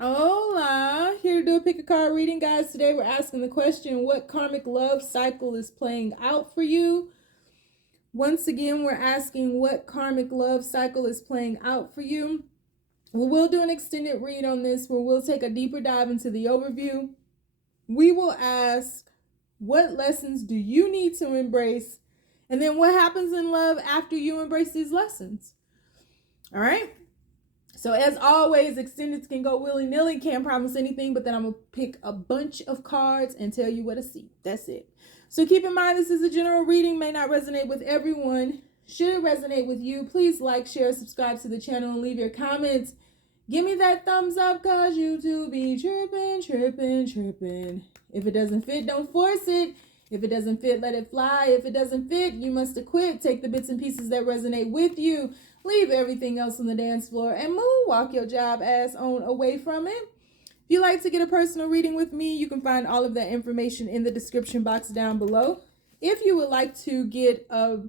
Hola, here to do a pick a card reading, guys. Today we're asking the question, what karmic love cycle is playing out for you? Once again, we're asking what karmic love cycle is playing out for you. We will do an extended read on this where we'll take a deeper dive into the overview. We will ask, what lessons do you need to embrace? And then what happens in love after you embrace these lessons? All right. So as always, extendeds can go willy-nilly. Can't promise anything, but then I'm going to pick a bunch of cards and tell you what to see. That's it. So keep in mind, this is a general reading, may not resonate with everyone. Should it resonate with you, please like, share, subscribe to the channel, and leave your comments. Give me that thumbs up, cause YouTube be tripping. If it doesn't fit, don't force it. If it doesn't fit, let it fly. If it doesn't fit, you must acquit. Take the bits and pieces that resonate with you. Leave everything else on the dance floor and move. Walk your job ass on away from it. If you'd like to get a personal reading with me, you can find all of that information in the description box down below. If you would like to get a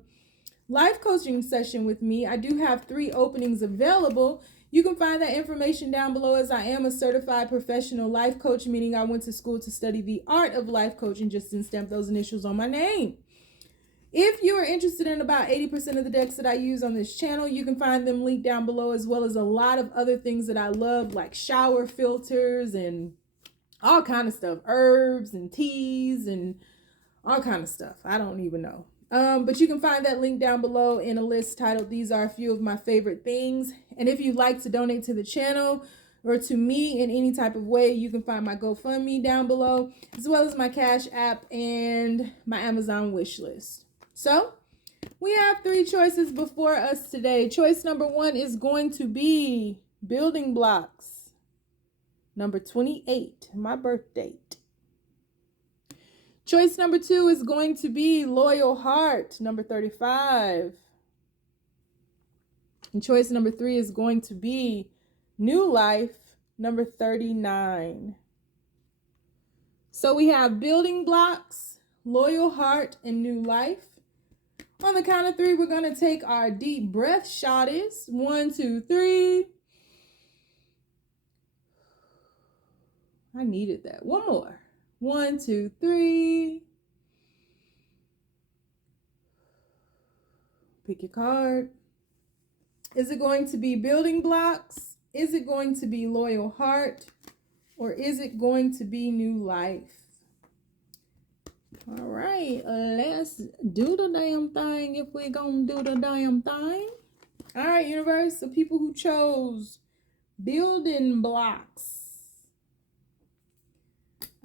life coaching session with me, I do have 3 openings available. You can find that information down below, as I am a certified professional life coach, meaning I went to school to study the art of life coaching, just didn't stamp those initials on my name. If you are interested in about 80% of the decks that I use on this channel, you can find them linked down below, as well as a lot of other things that I love, like shower filters and all kind of stuff, herbs and teas and all kind of stuff. I don't even know. But you can find that link down below in a list titled, These Are a Few of My Favorite Things. And if you'd like to donate to the channel or to me in any type of way, you can find my GoFundMe down below, as well as my Cash App and my Amazon wish list. So we have 3 choices before us today. Choice number 1 is going to be building blocks. Number 28, my birth date. Choice number 2 is going to be loyal heart. Number 35. And choice number 3 is going to be new life. Number 39. So we have building blocks, loyal heart, and new life. On the count of 3, we're going to take our deep breath shotties. 1, 2, 3. I needed that. One more. 1, 2, 3. Pick your card. Is it going to be building blocks? Is it going to be loyal heart? Or is it going to be new life? All right, let's do the damn thing if we're going to do the damn thing. All right, universe, so people who chose building blocks.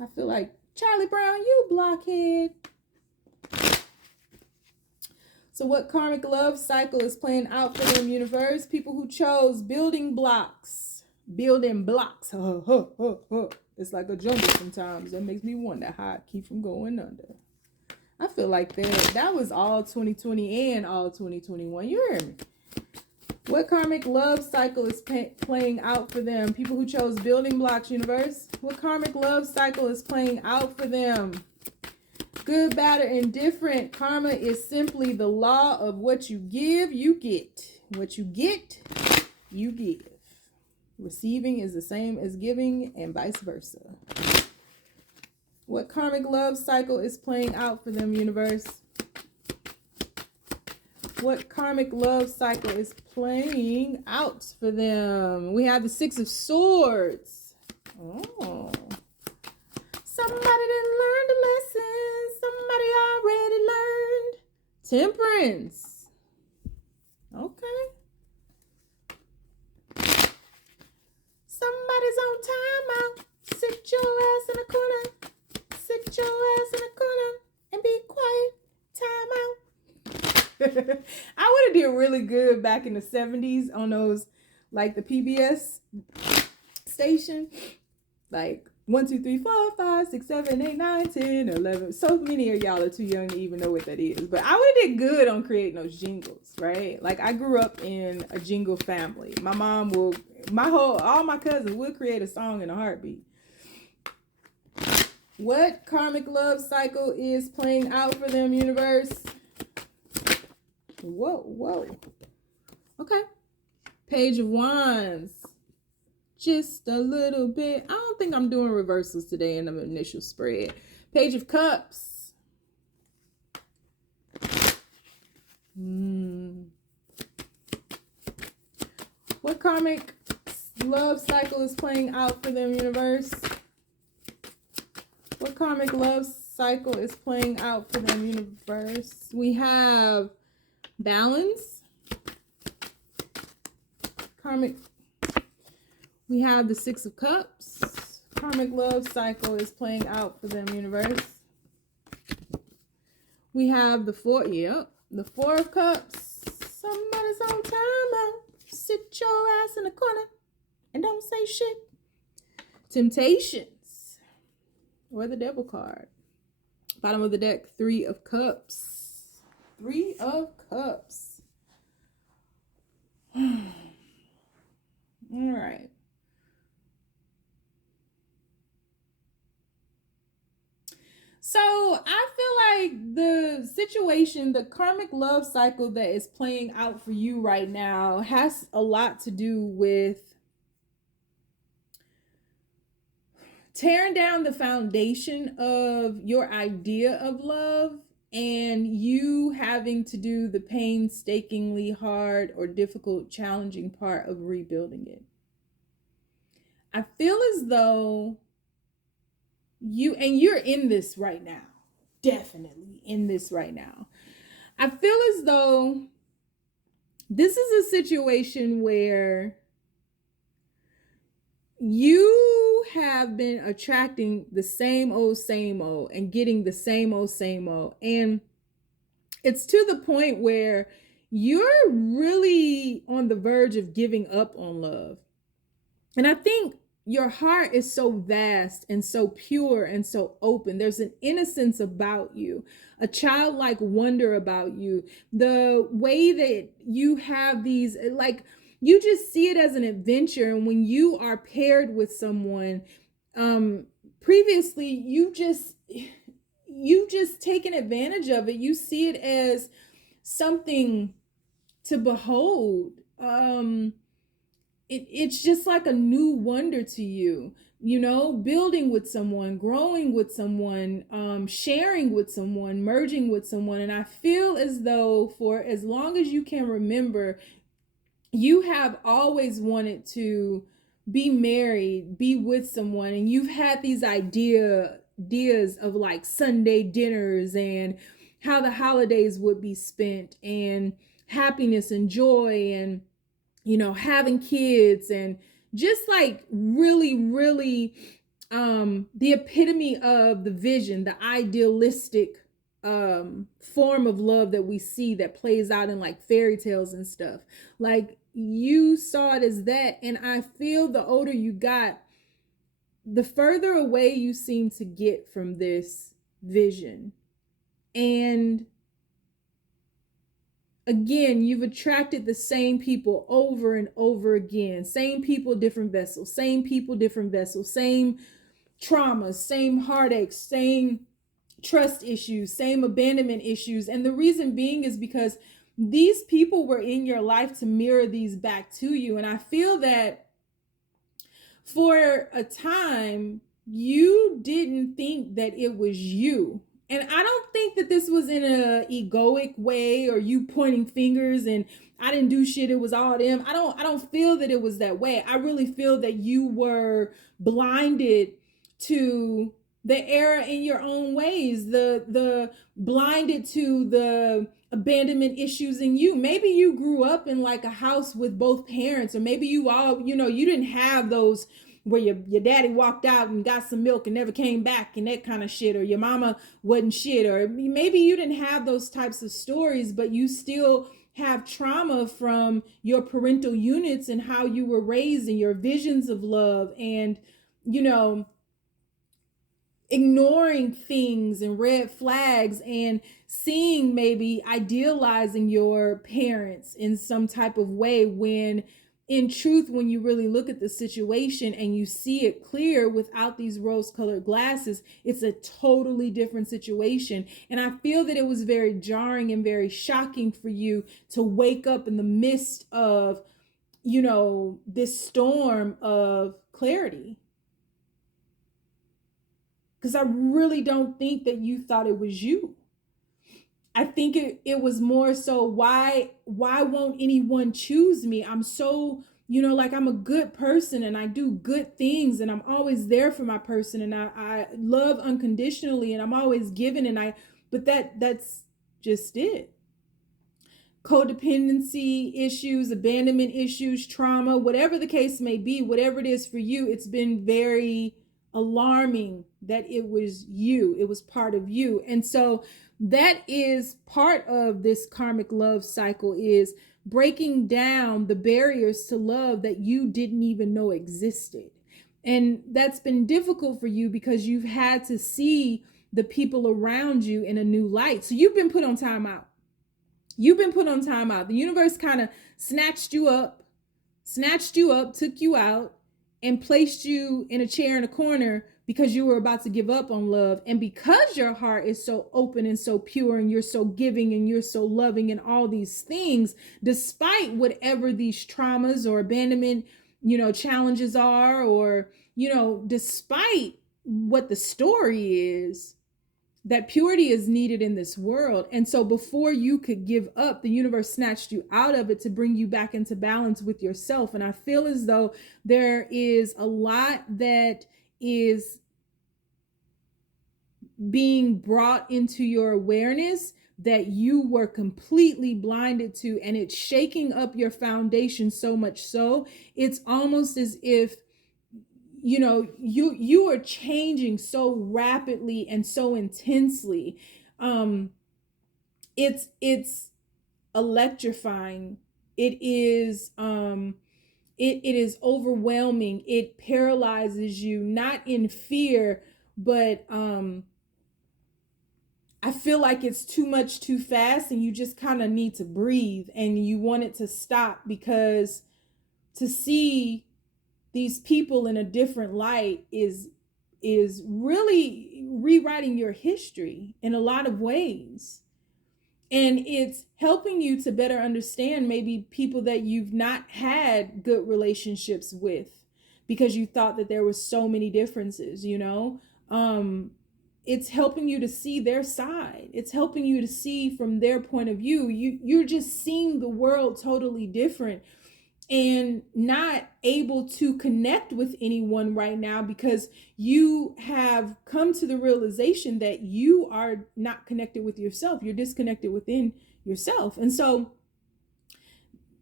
I feel like Charlie Brown, you blockhead. So what karmic love cycle is playing out for them, universe? People who chose building blocks. Building blocks. It's like a jungle sometimes. That makes me wonder how I keep from going under. I feel like that was all 2020 and all 2021. You hear me? What karmic love cycle is playing out for them? People who chose building blocks, universe. What karmic love cycle is playing out for them? Good, bad, or indifferent. Karma is simply the law of what you give, you get. What you get, you give. Receiving is the same as giving and vice versa. What karmic love cycle is playing out for them, universe? What karmic love cycle is playing out for them? We have the 6 of Swords. Oh. Somebody didn't learn the lesson. Somebody already learned. Temperance. Okay. Somebody's on timeout. Sit your ass in a corner. Sit your ass in a corner and be quiet. Time out. I would have did really good back in the 70s on those, like the PBS station. Like 1, 2, 3, 4, 5, 6, 7, 8, 9, 10, 11. So many of y'all are too young to even know what that is. But I would have did good on creating those jingles, right? Like I grew up in a jingle family. My mom will, all my cousins would create a song in a heartbeat. What karmic love cycle is playing out for them, universe? Whoa. Okay. Page of Wands. just a little bit. I don't think I'm doing reversals today in the initial spread. Page of Cups. What karmic love cycle is playing out for them, universe? What karmic love cycle is playing out for them, universe? We have balance. Karmic. We have the Six of Cups. Karmic love cycle is playing out for them, universe. We have the the Four of Cups. Somebody's on time out. Sit your ass in the corner and don't say shit. Temptations. Or the Devil card. Bottom of the deck, Three of Cups. Three of Cups. All right. So I feel like the situation, the karmic love cycle that is playing out for you right now has a lot to do with tearing down the foundation of your idea of love and you having to do the painstakingly hard or difficult, challenging part of rebuilding it. I feel as though you're in this right now, definitely in this right now. I feel as though this is a situation where you have been attracting the same old and getting the same old. And it's to the point where you're really on the verge of giving up on love. And I think your heart is so vast and so pure and so open. There's an innocence about you, a childlike wonder about you. The way that you have these, like, you just see it as an adventure. And when you are paired with someone, previously, you just taken advantage of it. You see it as something to behold. It's just like a new wonder to you, you know, building with someone, growing with someone, sharing with someone, merging with someone. And I feel as though for as long as you can remember, you have always wanted to be married, be with someone. And you've had these ideas of like Sunday dinners and how the holidays would be spent and happiness and joy and, you know, having kids and just like really, the epitome of the vision, the idealistic form of love that we see that plays out in like fairy tales and stuff. Like you saw it as that. And I feel the older you got, the further away you seem to get from this vision. And again, you've attracted the same people over and over again. Same people, different vessels. Same people, different vessels. Same traumas, same heartaches, same trust issues, same abandonment issues. And the reason being is because these people were in your life to mirror these back to you. And I feel that for a time, you didn't think that it was you. And I don't think that this was in a egoic way or you pointing fingers and I didn't do shit, it was all them. I don't feel that it was that way. I really feel that you were blinded to the error in your own ways, the blinded to the abandonment issues in you. Maybe you grew up in like a house with both parents, or maybe you all, you know, you didn't have those where your daddy walked out and got some milk and never came back and that kind of shit, or your mama wasn't shit, or maybe you didn't have those types of stories, but you still have trauma from your parental units and how you were raised and your visions of love and, you know, ignoring things and red flags and seeing, maybe idealizing your parents in some type of way, when in truth, when you really look at the situation and you see it clear without these rose-colored glasses, it's a totally different situation. And I feel that it was very jarring and very shocking for you to wake up in the midst of this storm of clarity. Because I really don't think that you thought it was you. I think it was more so, why won't anyone choose me? I'm so, like, I'm a good person and I do good things and I'm always there for my person and I love unconditionally and I'm always giving but that's just it. Codependency issues, abandonment issues, trauma, whatever the case may be, whatever it is for you, it's been very alarming that it was you. It was part of you. And so that is part of this karmic love cycle, is breaking down the barriers to love that you didn't even know existed. And that's been difficult for you because you've had to see the people around you in a new light. So you've been put on timeout. You've been put on timeout. The universe kind of snatched you up, took you out, and placed you in a chair in a corner because you were about to give up on love. And because your heart is so open and so pure and you're so giving and you're so loving and all these things, despite whatever these traumas or abandonment, challenges are, or, despite what the story is, that purity is needed in this world. And so before you could give up, the universe snatched you out of it to bring you back into balance with yourself. And I feel as though there is a lot that is being brought into your awareness that you were completely blinded to, and it's shaking up your foundation so much so it's almost as if you are changing so rapidly and so intensely. It's electrifying. It is it is overwhelming. It paralyzes you, not in fear, but I feel like it's too much too fast and you just kind of need to breathe and you want it to stop, because to see these people in a different light is really rewriting your history in a lot of ways. And it's helping you to better understand maybe people that you've not had good relationships with because you thought that there were so many differences, it's helping you to see their side. It's helping you to see from their point of view. You're just seeing the world totally different and not able to connect with anyone right now because you have come to the realization that you are not connected with yourself. You're disconnected within yourself. And so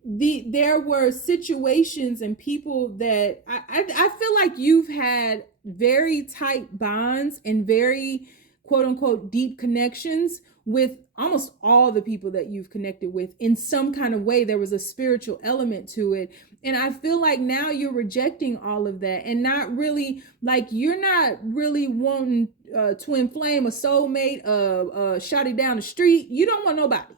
there were situations and people that I feel like you've had very tight bonds and very quote unquote deep connections with almost all the people that you've connected with. In some kind of way, there was a spiritual element to it. And I feel like now you're rejecting all of that and not really, like, you're not really wanting twin flame, a soulmate, shotty down the street. You don't want nobody.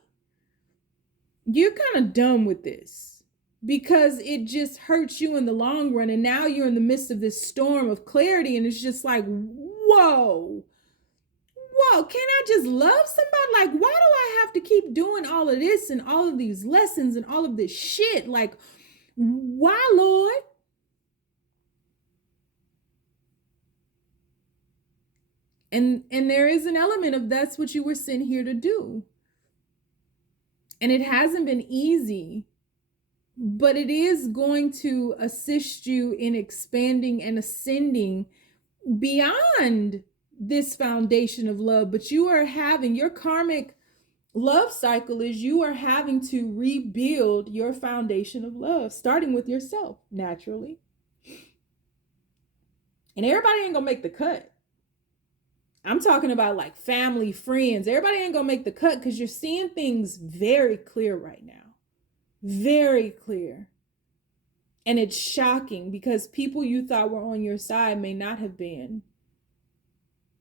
You're kind of done with this because it just hurts you in the long run. And now you're in the midst of this storm of clarity. And it's just like, whoa, can I just love somebody? Like, why do I have to keep doing all of this and all of these lessons and all of this shit? Like, why, Lord? And there is an element of that's what you were sent here to do. And it hasn't been easy, but it is going to assist you in expanding and ascending beyond this foundation of love. But you are having your karmic love cycle is you are having to rebuild your foundation of love, starting with yourself naturally. And everybody ain't gonna make the cut. I'm talking about like family, friends. Everybody ain't gonna make the cut because you're seeing things very clear right now. Very clear. And it's shocking because people you thought were on your side may not have been.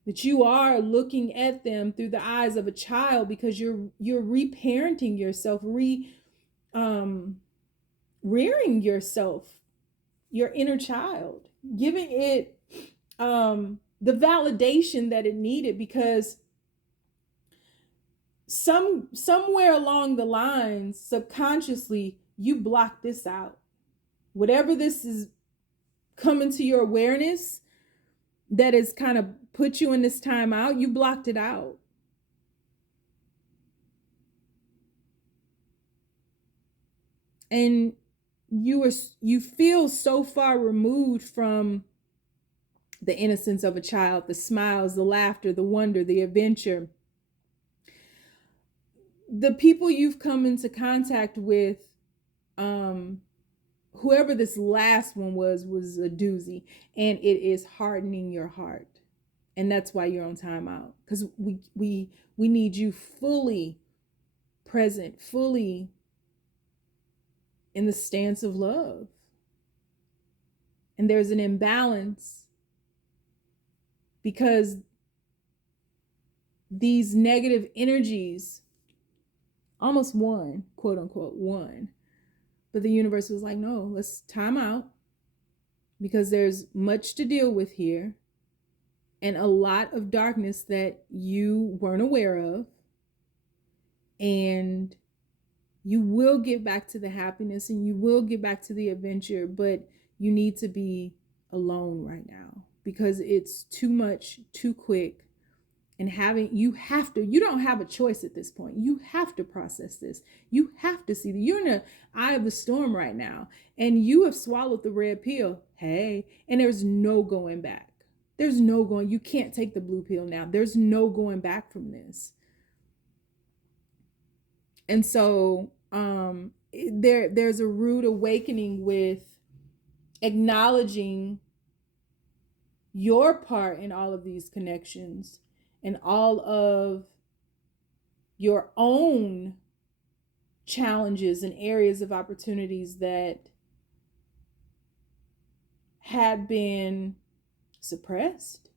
But you are looking at them through the eyes of a child because you're reparenting yourself, rearing yourself, your inner child, giving it the validation that it needed, because somewhere along the lines, subconsciously, you blocked this out. whatever this is coming to your awareness that has kind of put you in this time out, you blocked it out. And you feel so far removed from the innocence of a child, the smiles, the laughter, the wonder, the adventure. The people you've come into contact with, whoever this last one was a doozy, and it is hardening your heart. And that's why you're on timeout, because we need you fully present, fully in the stance of love. And there's an imbalance because these negative energies almost won, quote unquote, won. But the universe was like, no, let's time out, because there's much to deal with here and a lot of darkness that you weren't aware of. And you will get back to the happiness and you will get back to the adventure, but you need to be alone right now because it's too much, too quick. And you don't have a choice at this point. You have to process this. You have to see that you're in the eye of the storm right now and you have swallowed the red pill. Hey, and there's no going back. You can't take the blue pill now. There's no going back from this. And so there's a rude awakening with acknowledging your part in all of these connections and all of your own challenges and areas of opportunities that had been suppressed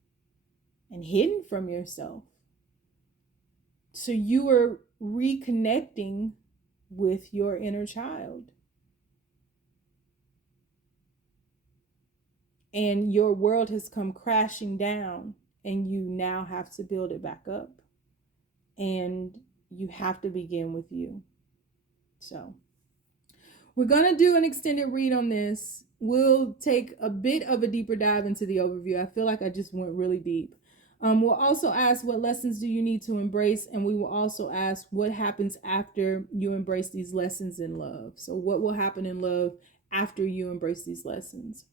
and hidden from yourself. So you are reconnecting with your inner child. And your world has come crashing down and you now have to build it back up. And you have to begin with you. So we're going to do an extended read on this. We'll take a bit of a deeper dive into the overview. I feel like I just went really deep. We'll also ask, what lessons do you need to embrace? And we will also ask, what happens after you embrace these lessons in love? So what will happen in love after you embrace these lessons?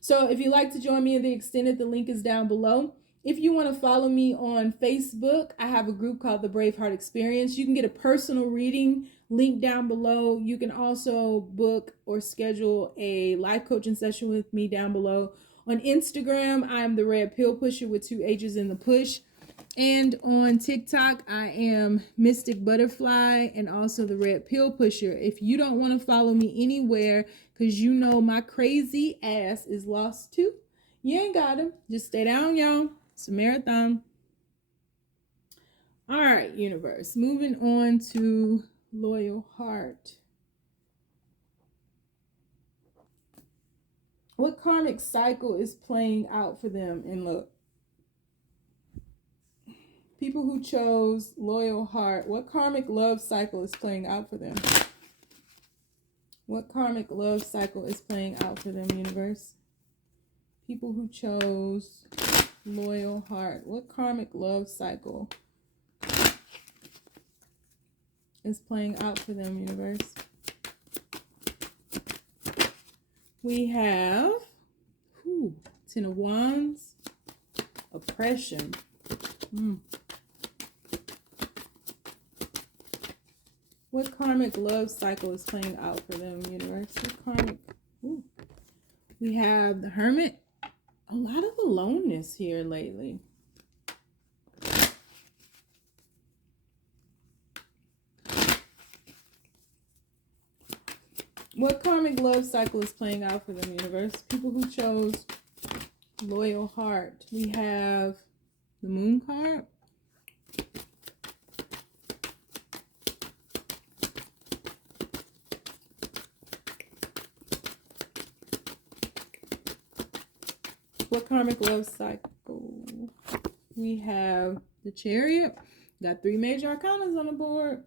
So if you'd like to join me in the extended, the link is down below. If you want to follow me on Facebook, I have a group called the Braveheart Experience. You can get a personal reading link down below. You can also book or schedule a life coaching session with me down below. On Instagram, I'm the Red Pill Pusher with 2 H's in the push. And on TikTok, I am Mystic Butterfly and also the Red Pill Pusher. If you don't want to follow me anywhere because you know my crazy ass is lost too, you ain't got him. Just stay down, y'all. It's a marathon. All right, universe. Moving on to Loyal Heart. What karmic cycle is playing out for them in love? People who chose Loyal Heart, what karmic love cycle is playing out for them? What karmic love cycle is playing out for them, universe? People who chose Loyal Heart, what karmic love cycle is playing out for them, universe? We have Ten of Wands, oppression. What karmic love cycle is playing out for them, universe? What karmic? We have the Hermit. A lot of aloneness here lately. What karmic love cycle is playing out for them, universe? People who chose Loyal Heart. We have the Moon card. What karmic love cycle? We have the Chariot. Got 3 major arcanas on the board.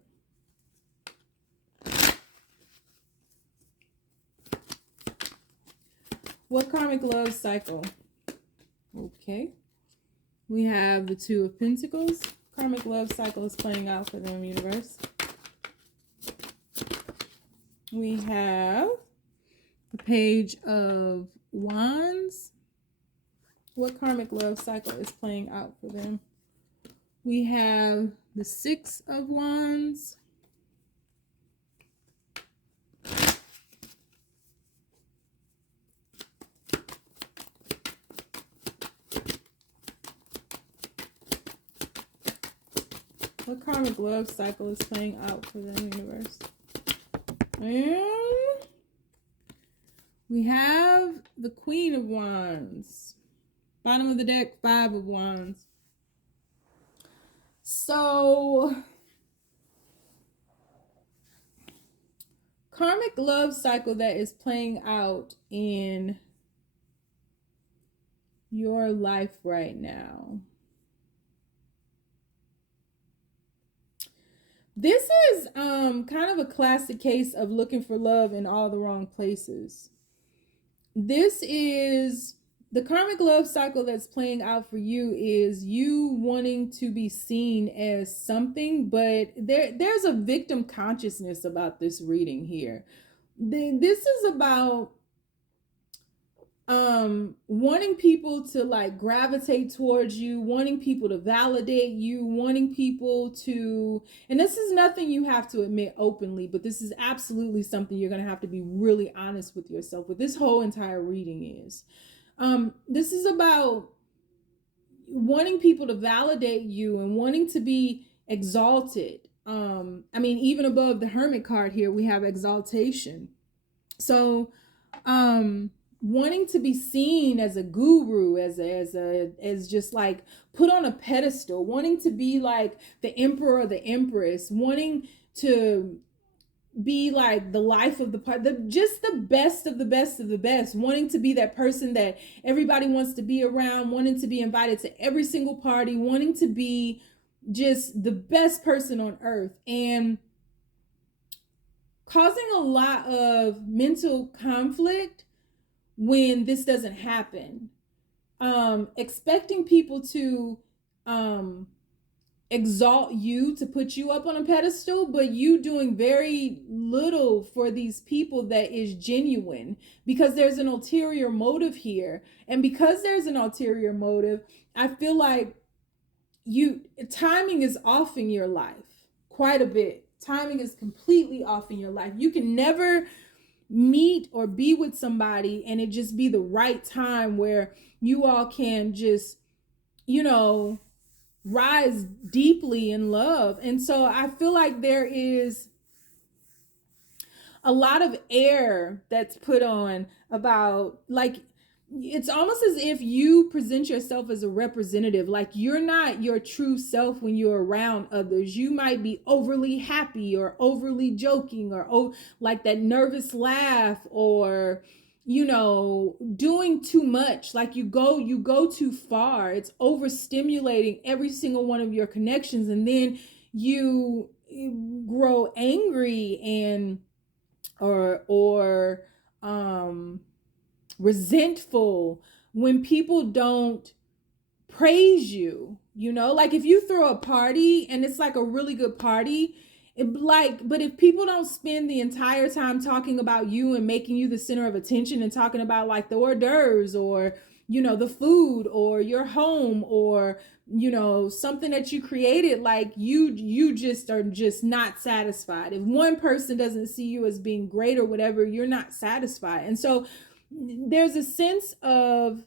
What karmic love cycle? Okay. We have the Two of Pentacles. Karmic love cycle is playing out for them, universe. We have the Page of Wands. What karmic love cycle is playing out for them? We have the Six of Wands. What karmic love cycle is playing out for them, universe? And we have the Queen of Wands. Bottom of the deck, Five of Wands. So, karmic love cycle that is playing out in your life right now. This is kind of a classic case of looking for love in all the wrong places. This is the karmic love cycle that's playing out for you is you wanting to be seen as something, but there's a victim consciousness about this reading here. This is about wanting people to like gravitate towards you, wanting people to validate you, wanting people to, and this is nothing you have to admit openly, but this is absolutely something you're going to have to be really honest with yourself with. This whole entire reading is this is about wanting people to validate you and wanting to be exalted. I mean, even above the Hermit card here, we have exaltation. So wanting to be seen as a guru, as just like put on a pedestal, wanting to be like the emperor or the empress, wanting to be like the life of the part, just the best of the best of the best, wanting to be that person that everybody wants to be around, wanting to be invited to every single party, wanting to be just the best person on earth, and causing a lot of mental conflict when this doesn't happen. Expecting people to exalt you, to put you up on a pedestal, but you doing very little for these people that is genuine, because there's an ulterior motive here. And because there's an ulterior motive, I feel like timing is off in your life quite a bit. Timing is completely off in your life. You can never meet or be with somebody and it just be the right time where you all can just, rise deeply in love. And so I feel like there is a lot of air that's put on about, like, it's almost as if you present yourself as a representative. Like, you're not your true self when you're around others. You might be overly happy or overly joking or like that nervous laugh, or doing too much. Like you go too far. It's overstimulating every single one of your connections, and then you grow angry and or resentful when people don't praise you. Like if you throw a party and it's like a really good party, but if people don't spend the entire time talking about you and making you the center of attention and talking about like the hors d'oeuvres or the food or your home or something that you created, like you just are just not satisfied. If one person doesn't see you as being great or whatever, you're not satisfied. And so there's a sense of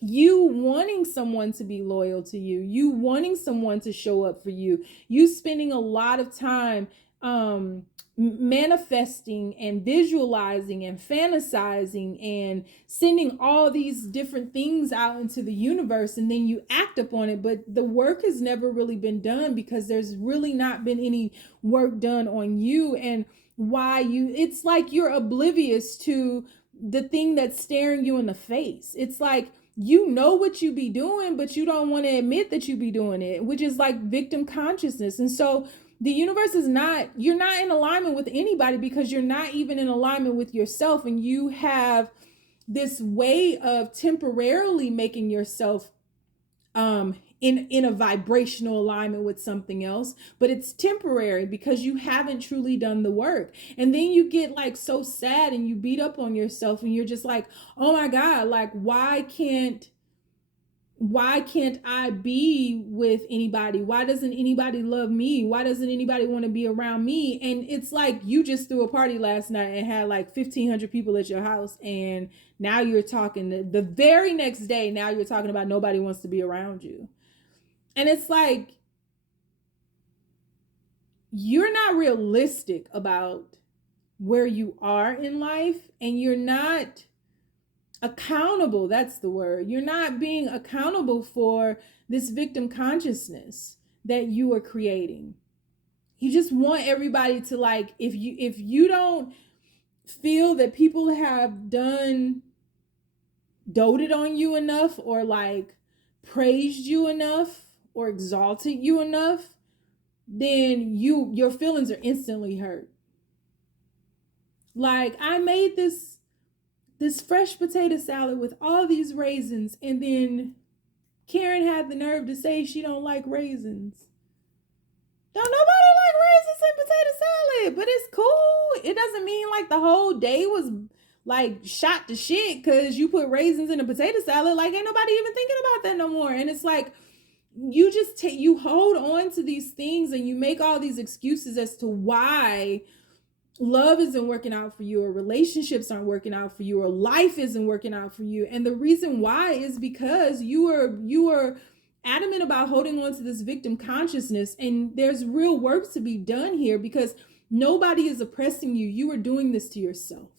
you wanting someone to be loyal to you, you wanting someone to show up for you, you spending a lot of time manifesting and visualizing and fantasizing and sending all these different things out into the universe, and then you act upon it, but the work has never really been done because there's really not been any work done on you. And it's like you're oblivious to the thing that's staring you in the face. It's like what you be doing, but you don't want to admit that you be doing it, which is like victim consciousness. And so the universe you're not in alignment with anybody because you're not even in alignment with yourself. And you have this way of temporarily making yourself in a vibrational alignment with something else, but it's temporary because you haven't truly done the work. And then you get like so sad and you beat up on yourself and you're just like, oh my God, like why can't I be with anybody? Why doesn't anybody love me? Why doesn't anybody want to be around me? And it's like you just threw a party last night and had like 1,500 people at your house, and now you're talking the very next day, now you're talking about nobody wants to be around you. And it's like, you're not realistic about where you are in life, and you're not accountable. That's the word. You're not being accountable for this victim consciousness that you are creating. You just want everybody to, like, if you don't feel that people have doted on you enough, or like praised you enough, or exalted you enough, then your feelings are instantly hurt. Like, I made this fresh potato salad with all these raisins, and then Karen had the nerve to say she don't like raisins. Don't nobody like raisins in potato salad, but it's cool. It doesn't mean like the whole day was like shot to shit because you put raisins in a potato salad. Like, ain't nobody even thinking about that no more. And it's like, you just you hold on to these things and you make all these excuses as to why love isn't working out for you, or relationships aren't working out for you, or life isn't working out for you. And the reason why is because you are adamant about holding on to this victim consciousness. And there's real work to be done here, because nobody is oppressing you. You are doing this to yourself.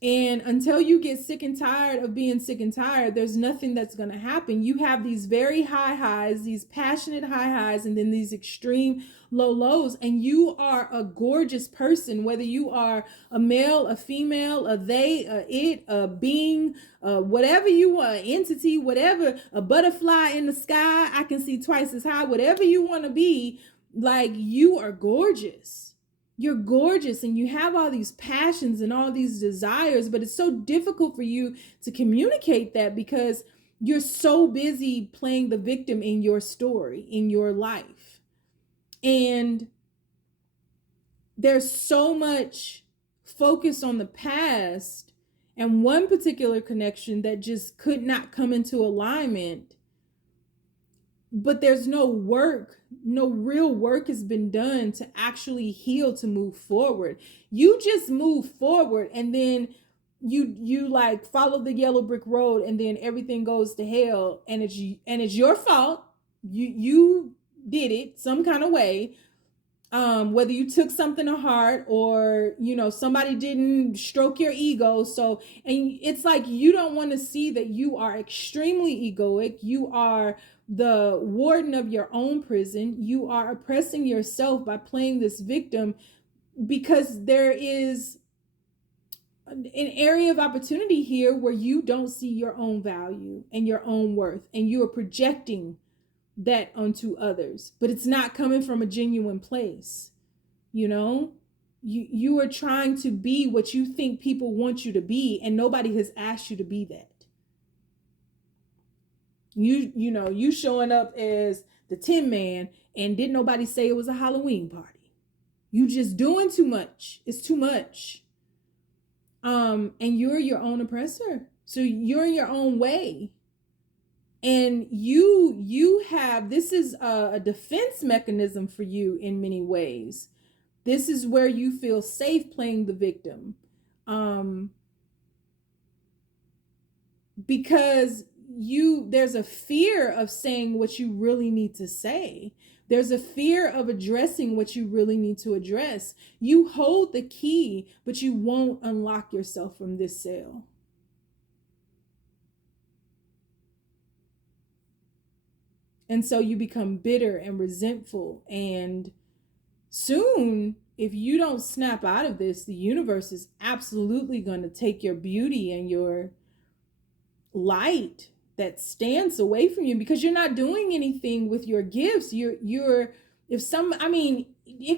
And until you get sick and tired of being sick and tired, there's nothing that's going to happen. You have these very high highs, these passionate high highs, and then these extreme low lows. And you are a gorgeous person, whether you are a male, a female, a they, a it, a being, whatever you want, an entity, whatever, a butterfly in the sky, I can see twice as high, whatever you want to be, like, you are gorgeous. You're gorgeous, and you have all these passions and all these desires, but it's so difficult for you to communicate that because you're so busy playing the victim in your story, in your life. And there's so much focus on the past and one particular connection that just could not come into alignment. But there's no real work has been done to actually heal, to move forward. You just move forward, and then you like follow the yellow brick road, and then everything goes to hell, and it's your fault. You did it some kind of way. Whether you took something to heart, or somebody didn't stroke your ego. So, and it's like, you don't want to see that you are extremely egoic. You are the warden of your own prison. You are oppressing yourself by playing this victim, because there is an area of opportunity here where you don't see your own value and your own worth, and you are projecting that onto others, but it's not coming from a genuine place. You are trying to be what you think people want you to be, and nobody has asked you to be that. You showing up as the Tin Man, and didn't nobody say it was a Halloween party. You just doing too much. It's too much. And you're your own oppressor. So you're in your own way. And you have, this is a defense mechanism for you in many ways. This is where you feel safe playing the victim. Because there's a fear of saying what you really need to say. There's a fear of addressing what you really need to address. You hold the key, but you won't unlock yourself from this cell. And so you become bitter and resentful. And soon, if you don't snap out of this, the universe is absolutely going to take your beauty and your light that stands away from you, because you're not doing anything with your gifts. It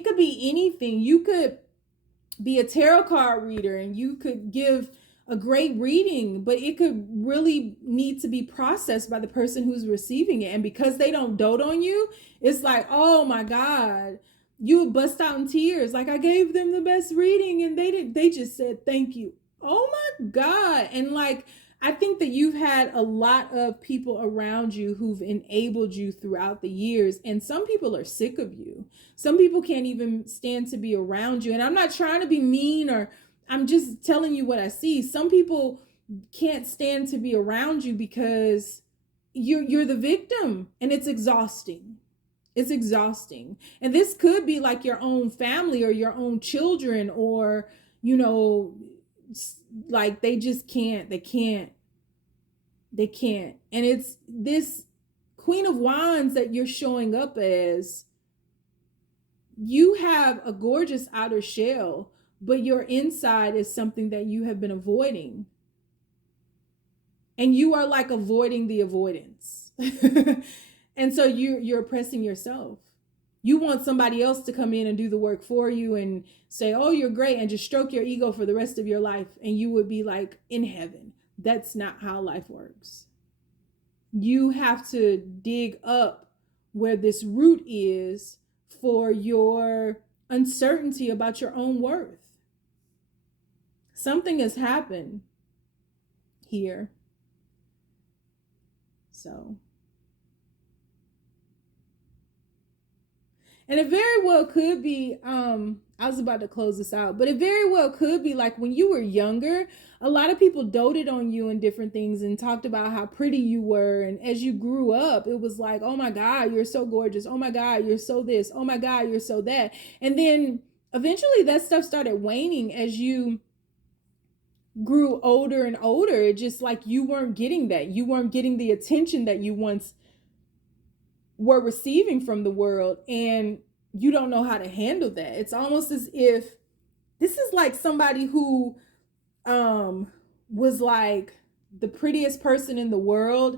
could be anything. You could be a tarot card reader and you could give a great reading, but it could really need to be processed by the person who's receiving it. And because they don't dote on you, it's like, oh my God, you would bust out in tears. Like, I gave them the best reading and they just said thank you. Oh my God. And like, I think that you've had a lot of people around you who've enabled you throughout the years, and some people are sick of you. Some people can't even stand to be around you. And I'm not trying to be mean, or I'm just telling you what I see. Some people can't stand to be around you because you're the victim, and it's exhausting. It's exhausting. And this could be like your own family or your own children, or, you know, like they just can't. And it's this Queen of Wands that you're showing up as. You have a gorgeous outer shell, but your inside is something that you have been avoiding. And you are like avoiding the avoidance. And so you're oppressing yourself. You want somebody else to come in and do the work for you and say, oh, you're great, and just stroke your ego for the rest of your life. And you would be like in heaven. That's not how life works. You have to dig up where this root is for your uncertainty about your own worth. Something has happened here. So. And it very well could be, I was about to close this out, but it very well could be like when you were younger, a lot of people doted on you and different things and talked about how pretty you were. And as you grew up, it was like, oh my God, you're so gorgeous. Oh my God, you're so this. Oh my God, you're so that. And then eventually that stuff started waning as you grew older and older. It just like you weren't getting that. You weren't getting the attention that you once were receiving from the world, and you don't know how to handle that. It's almost as if this is like somebody who was like the prettiest person in the world,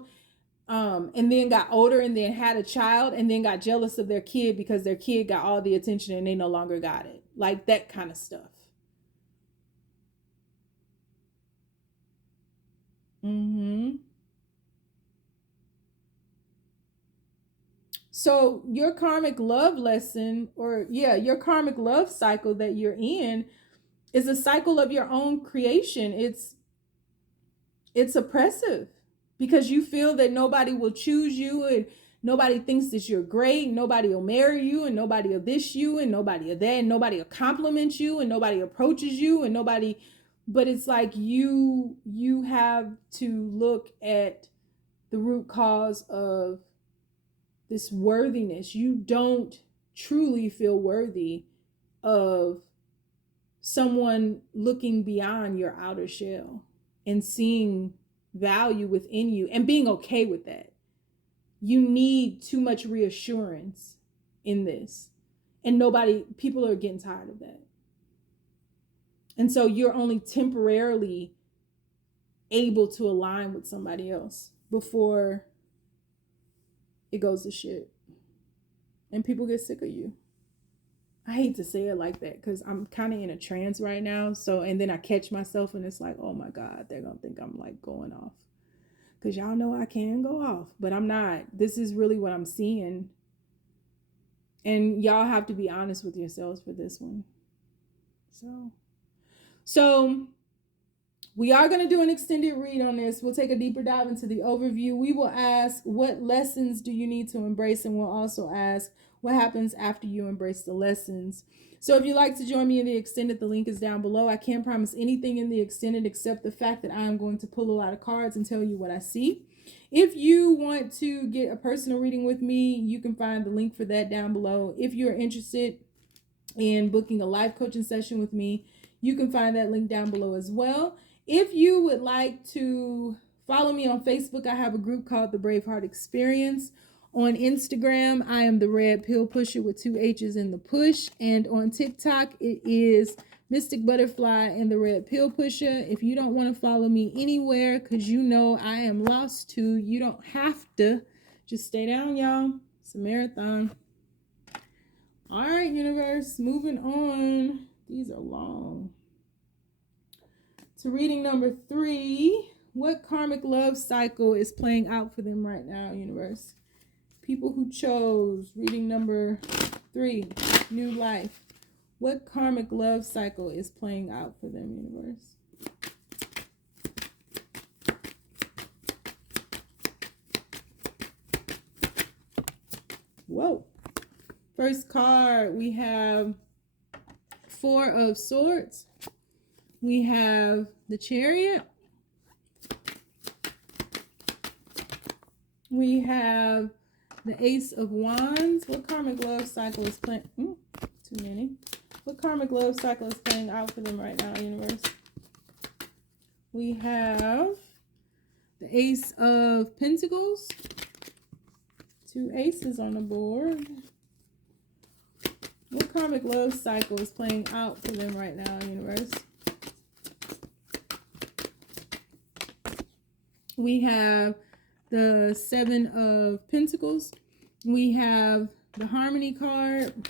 and then got older and then had a child and then got jealous of their kid because their kid got all the attention and they no longer got it. Like that kind of stuff. So your karmic love lesson, or your karmic love cycle that you're in is a cycle of your own creation. It's oppressive because you feel that nobody will choose you, and nobody thinks that you're great. Nobody will marry you, and nobody will this you, and nobody will that, and nobody will compliment you, and nobody approaches you, and nobody. But it's like you have to look at the root cause of this worthiness. You don't truly feel worthy of someone looking beyond your outer shell and seeing value within you and being okay with that. You need too much reassurance in this. And people are getting tired of that. And so you're only temporarily able to align with somebody else before it goes to shit. And people get sick of you. I hate to say it like that because I'm kind of in a trance right now. So, and then I catch myself and it's like, oh my God, they're going to think I'm like going off. Because y'all know I can go off, but I'm not. This is really what I'm seeing. And y'all have to be honest with yourselves for this one. So we are going to do an extended read on this. We'll take a deeper dive into the overview. We will ask, what lessons do you need to embrace? And we'll also ask, what happens after you embrace the lessons? So if you'd like to join me in the extended, the link is down below. I can't promise anything in the extended except the fact that I am going to pull a lot of cards and tell you what I see. If you want to get a personal reading with me, you can find the link for that down below. If you're interested in booking a live coaching session with me, you can find that link down below as well. If you would like to follow me on Facebook, I have a group called the Braveheart Experience. On Instagram, I am the Red Pill Pusher with 2 H's in the push. And on TikTok, it is Mystic Butterfly and the Red Pill Pusher. If you don't want to follow me anywhere because you know I am lost too, you don't have to. Just stay down, y'all. It's a marathon. All right, universe, moving on. These are long. To reading number 3, what karmic love cycle is playing out for them right now, universe? People who chose reading number 3, new life. What karmic love cycle is playing out for them, universe? Whoa. First card, we have 4 of Swords. We have the Chariot. We have the Ace of Wands. What karmic love cycle is playing? Too many. What karmic love cycle is playing out for them right now, universe? We have the Ace of Pentacles. 2 aces on the board. What karmic love cycle is playing out for them right now, universe? We have the 7 of Pentacles. We have the Harmony card.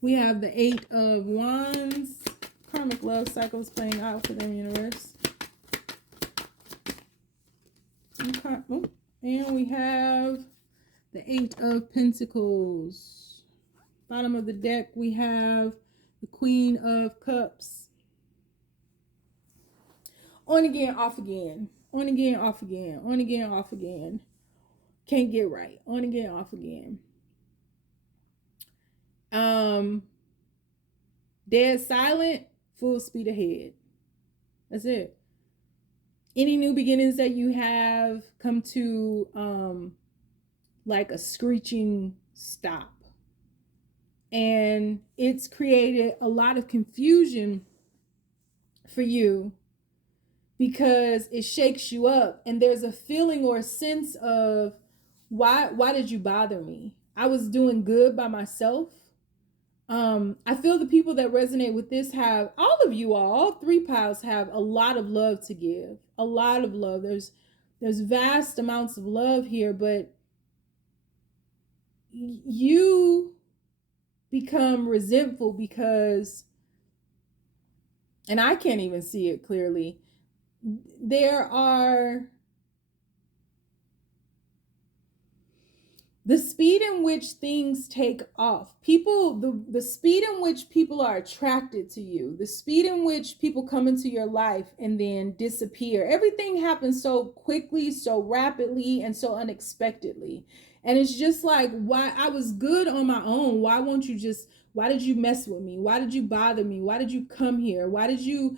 We have the 8 of Wands. Karmic love cycle is playing out for them, universe. Okay. Oh. And we have the 8 of Pentacles. Bottom of the deck, we have the Queen of Cups. On again, off again. On again, off again. On again, off again. Can't get right. On again, off again. Dead silent, full speed ahead. That's it. Any new beginnings that you have come to like a screeching stop. And it's created a lot of confusion for you because it shakes you up. And there's a feeling or a sense of, why did you bother me? I was doing good by myself. I feel the people that resonate with this have, all of you all 3 piles have a lot of love to give. A lot of love. There's vast amounts of love here, but you become resentful because, and I can't even see it clearly, there are the speed in which things take off. People, the speed in which people are attracted to you, the speed in which people come into your life and then disappear. Everything happens so quickly, so rapidly, and so unexpectedly. And it's just like, why? I was good on my own. Why did you mess with me? Why did you bother me? Why did you come here? Why did you,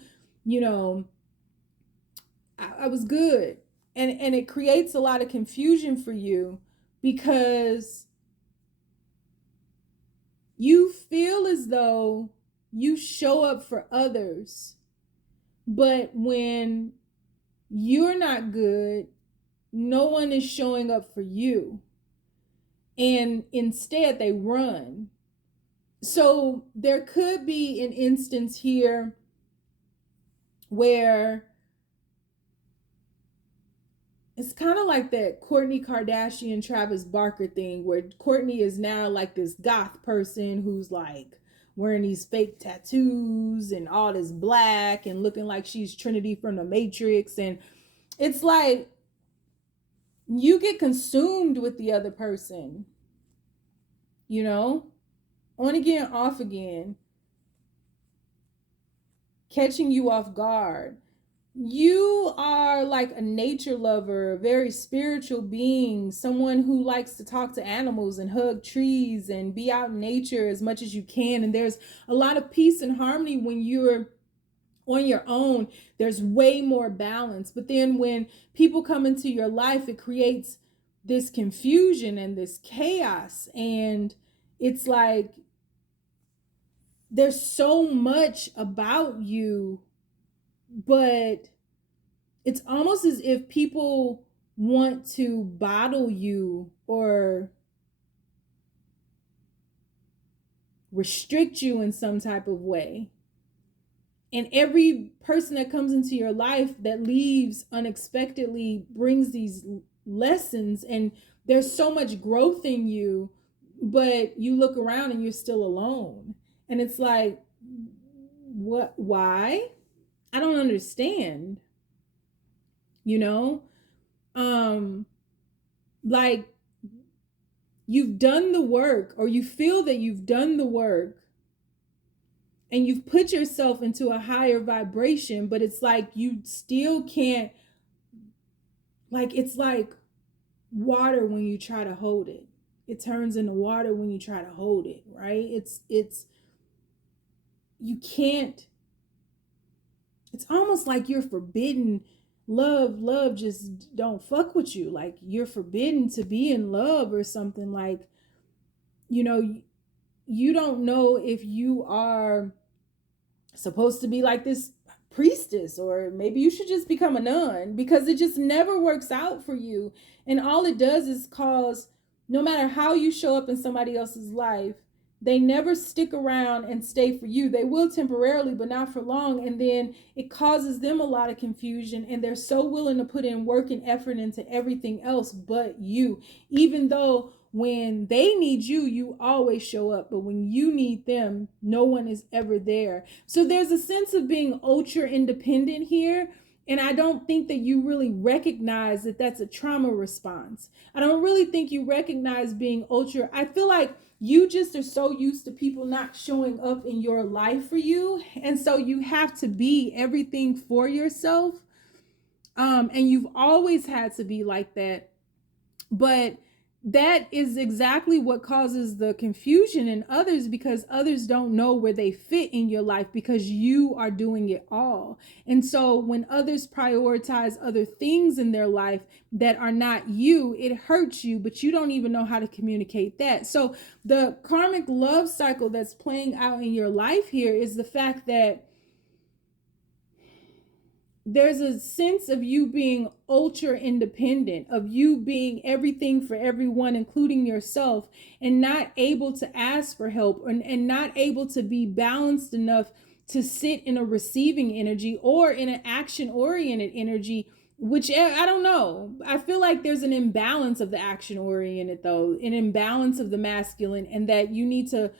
I was good. And it creates a lot of confusion for you, because you feel as though you show up for others, but when you're not good, no one is showing up for you. And instead they run. So there could be an instance here where it's kind of like that Kourtney Kardashian, Travis Barker thing, where Kourtney is now like this goth person who's like wearing these fake tattoos and all this black and looking like she's Trinity from the Matrix. And it's like you get consumed with the other person, on again, off again, catching you off guard. You are like a nature lover, a very spiritual being, someone who likes to talk to animals and hug trees and be out in nature as much as you can. And there's a lot of peace and harmony when you're on your own. There's way more balance. But then when people come into your life, it creates this confusion and this chaos. And it's like there's so much about you, but it's almost as if people want to bottle you or restrict you in some type of way. And every person that comes into your life that leaves unexpectedly brings these lessons, and there's so much growth in you, but you look around and you're still alone. And it's like, what, why? I don't understand, you know? Like, you've done the work, or you feel that you've done the work, and you've put yourself into a higher vibration, but it's like you still can't, like, it's like water when you try to hold it. It turns into water when you try to hold it, right? It's you can't, it's almost like you're forbidden. Love just don't fuck with you. Like, you're forbidden to be in love or something. Like, you know, you don't know if you are supposed to be like this priestess, or maybe you should just become a nun, because it just never works out for you. And all it does is cause, no matter how you show up in somebody else's life, they never stick around and stay for you. They will temporarily, but not for long. And then it causes them a lot of confusion, and they're so willing to put in work and effort into everything else but you. Even though when they need you, you always show up, but when you need them, no one is ever there. So there's a sense of being ultra independent here. And I don't think that you really recognize that that's a trauma response. I don't really think you recognize being ultra. I feel like you just are so used to people not showing up in your life for you. And so you have to be everything for yourself. And you've always had to be like that. But that is exactly what causes the confusion in others, because others don't know where they fit in your life because you are doing it all. And so when others prioritize other things in their life that are not you, it hurts you, but you don't even know how to communicate that. So the karmic love cycle that's playing out in your life here is the fact that there's a sense of you being ultra independent, of you being everything for everyone, including yourself, and not able to ask for help, and not able to be balanced enough to sit in a receiving energy or in an action-oriented energy, which I don't know. I feel like there's an imbalance of the action-oriented, though, an imbalance of the masculine, and that you need to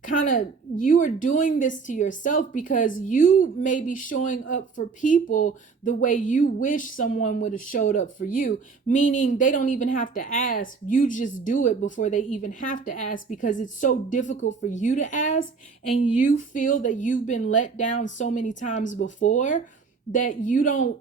kind of, you are doing this to yourself because you may be showing up for people the way you wish someone would have showed up for you, meaning they don't even have to ask. You just do it before they even have to ask, because it's so difficult for you to ask, and you feel that you've been let down so many times before that you don't,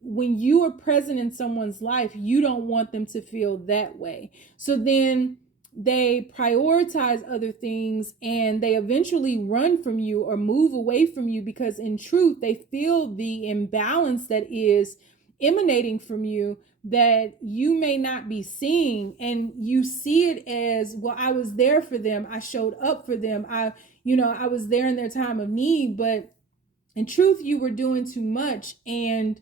when you are present in someone's life, you don't want them to feel that way. So then they prioritize other things, and they eventually run from you or move away from you, because in truth, they feel the imbalance that is emanating from you that you may not be seeing. And you see it as, well, I was there for them. I showed up for them. I was there in their time of need, but in truth, you were doing too much and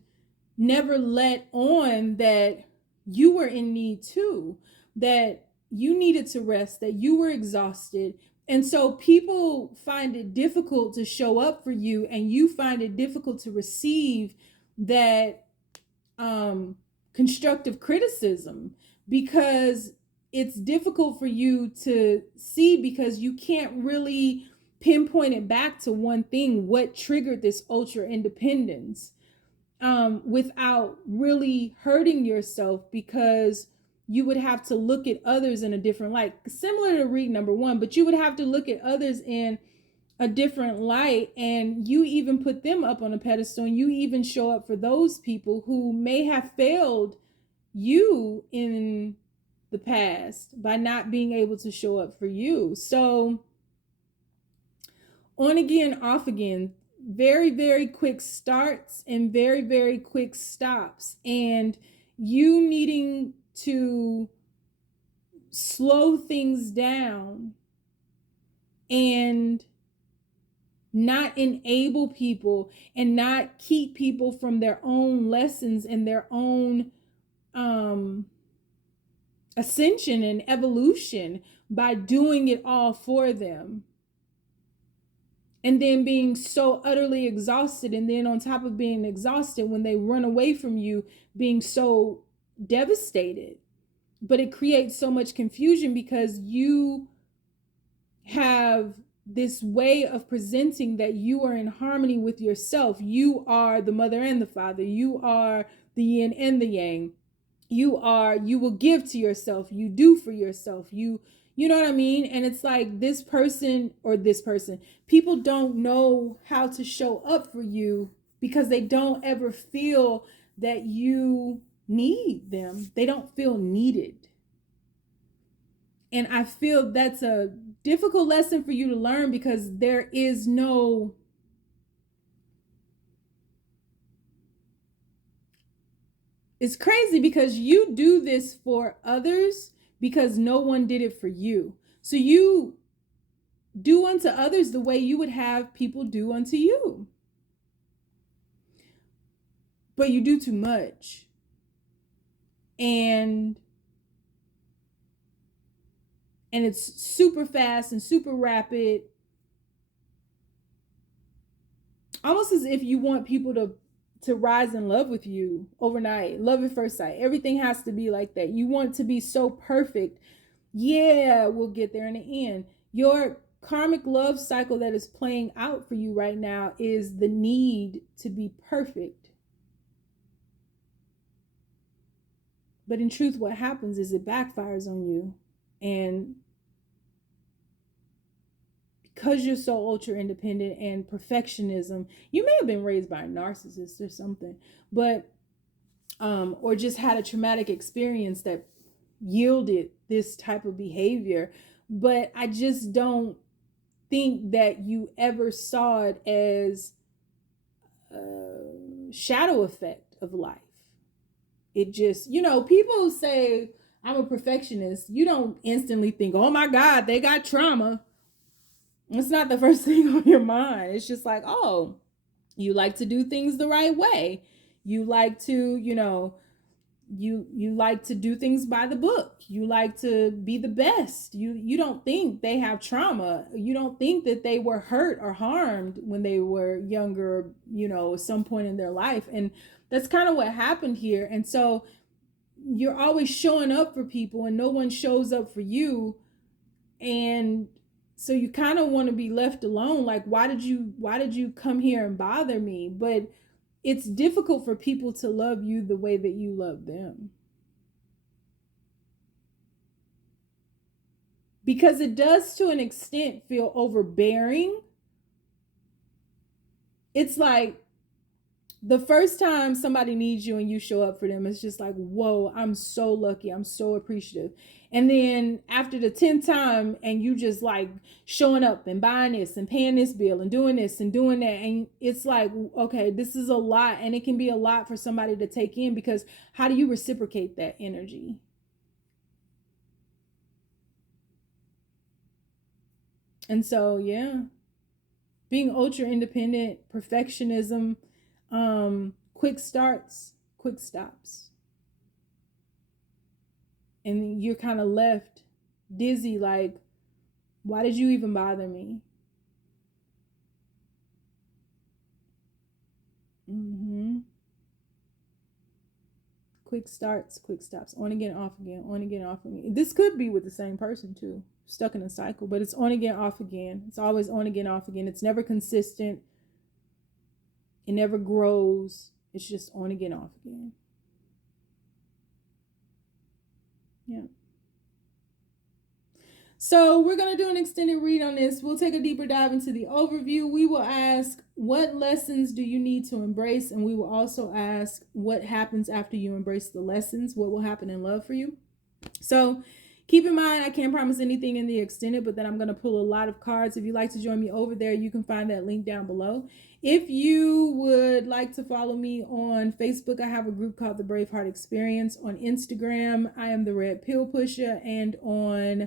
never let on that you were in need too, that you needed to rest, that you were exhausted. And so people find it difficult to show up for you, and you find it difficult to receive that constructive criticism, because it's difficult for you to see, because you can't really pinpoint it back to one thing, what triggered this ultra independence, without really hurting yourself, because you would have to look at others in a different light, similar to read number one, but you would have to look at others in a different light, and you even put them up on a pedestal, and you even show up for those people who may have failed you in the past by not being able to show up for you. So on again, off again, very, very quick starts and very, very quick stops, and you needing to slow things down and not enable people and not keep people from their own lessons and their own ascension and evolution by doing it all for them. And then being so utterly exhausted, and then on top of being exhausted, when they run away from you, being so devastated. But it creates so much confusion because you have this way of presenting that you are in harmony with yourself. You are the mother and the father. You are the yin and the yang. You will give to yourself. You do for yourself. You know what I mean? And it's like this person, people don't know how to show up for you because they don't ever feel that you need them. They don't feel needed. And I feel that's a difficult lesson for you to learn because there is no, it's crazy because you do this for others because no one did it for you. So you do unto others the way you would have people do unto you. But you do too much. And it's super fast and super rapid. Almost as if you want people to rise in love with you overnight. Love at first sight. Everything has to be like that. You want to be so perfect. Yeah, we'll get there in the end. Your karmic love cycle that is playing out for you right now is the need to be perfect. But in truth, what happens is it backfires on you. And because you're so ultra independent and perfectionism, you may have been raised by a narcissist or something, but or just had a traumatic experience that yielded this type of behavior. But I just don't think that you ever saw it as a shadow effect of life. It just, people say I'm a perfectionist. You don't instantly think, oh my God, they got trauma. It's not the first thing on your mind. It's just like, oh, you like to do things the right way. You like to, you like to do things by the book. You like to be the best. You don't think they have trauma. You don't think that they were hurt or harmed when they were younger, at some point in their life. And that's kind of what happened here. And so you're always showing up for people and no one shows up for you. And so you kind of want to be left alone. Like, why did you come here and bother me? But it's difficult for people to love you the way that you love them. Because it does, to an extent, feel overbearing. It's like the first time somebody needs you and you show up for them, it's just like, whoa, I'm so lucky. I'm so appreciative. And then after the 10th time and you just like showing up and buying this and paying this bill and doing this and doing that. And it's like, okay, this is a lot. And it can be a lot for somebody to take in because how do you reciprocate that energy? And so, yeah, being ultra independent, perfectionism, quick starts, quick stops. And you're kind of left dizzy, like, why did you even bother me? Quick starts, quick stops, on again, off again, on again, off again. This could be with the same person too, stuck in a cycle, but it's on again, off again. It's always on again, off again. It's never consistent. It never grows. It's just on again, off again. Yeah. So we're going to do an extended read on this. We'll take a deeper dive into the overview. We will ask, what lessons do you need to embrace? And we will also ask, what happens after you embrace the lessons? What will happen in love for you? So keep in mind, I can't promise anything in the extended, but then I'm going to pull a lot of cards. If you'd like to join me over there, you can find that link down below. If you would like to follow me on Facebook, I have a group called the Braveheart Experience. On Instagram, I am the Red Pill Pusher. And on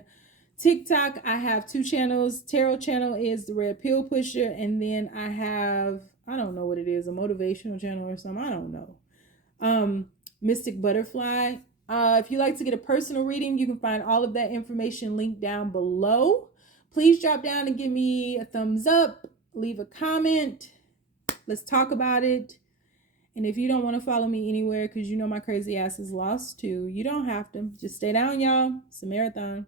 TikTok, I have 2 channels. Tarot channel is the Red Pill Pusher. And then I have, I don't know what it is, a motivational channel or something. I don't know. Mystic Butterfly. If you'd like to get a personal reading, you can find all of that information linked down below. Please drop down and give me a thumbs up. Leave a comment. Let's talk about it. And if you don't want to follow me anywhere because you know my crazy ass is lost too, you don't have to. Just stay down, y'all. It's a marathon.